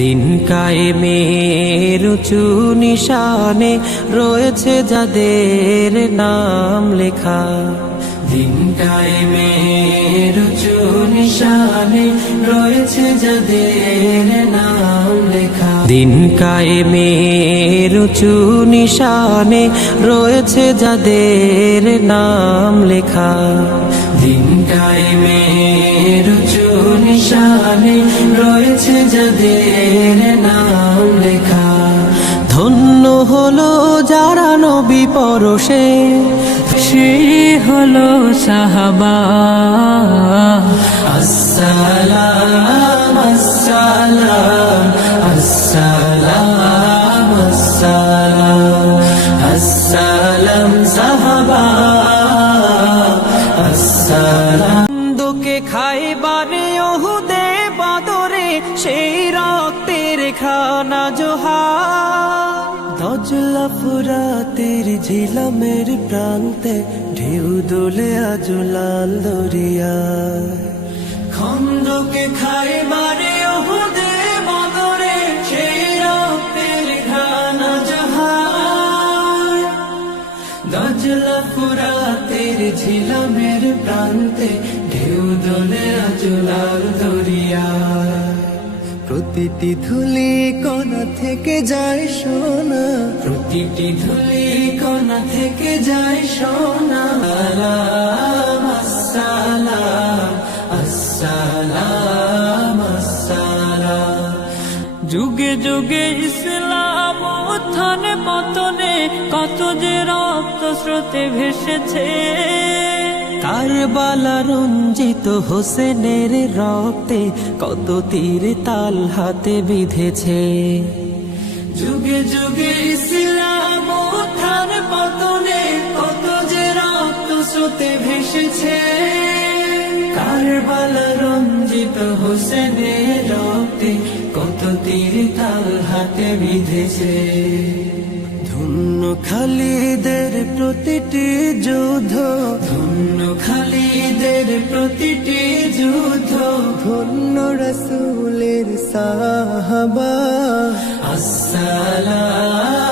দিন কায়েমের উঁচু নিশানে রয়েছে যাদের নাম লেখা। দিন কায়েমের উঁচু নিশানে রয়েছে যাদের নাম লেখা। দিন কায়েমের উঁচু নিশানে রয়েছে যাদের নাম লেখা। দিন কায়েমের উঁচু নিশানে রয়েছে যাদের হলো যারা নবী পরশে, সে হলো সাহাবা। আসসালাম আসসালাম আসসালাম আসসালাম। আসসালাম সাহাবা, আসসালাম। দোকে খাইবারে ওহুদে বাদরে, সেই রক্তের খানা জোহা। দজলা ফুরাতের ঝিলামের প্রান্তে, ঢেউ দোলে আজলাল দরিয়া খন্দকে খাইবারে ওহুদে বাদরে, সেই রক্তের খানা জোহার দজলা ফুরাতের ঝিলামের প্রান্তে, ঢেউ দোলে আজলার দরিয়া প্রতিটি ধুলি কণা থেকে যায় সোনা প্রতিটি ধুলি কণা থেকে যায় সোনা। সালাম, আসসালাম আসসালাম আসসালাম। যুগে যুগে ইসলাম উত্থানে পতনে কত যে রক্ত স্রোতে ভেসেছে। কারবালা রঞ্জিত হোসেনের রক্তে কত তীর তাল হাতে বিঁধেছে। যুগে যুগে ইসলাম উত্থান পতনে কত যে রক্ত স্রোতে ভেসেছে। কারবালা রঞ্জিত হোসেনের রক্তে কত তীর তাল হাতে বিঁধেছে। ধন্য খালিদের প্রতিটি যুদ্ধ, ধন্য খালিদের প্রতিটি ধন্য রসুলের সাহাবা। আসসালাম।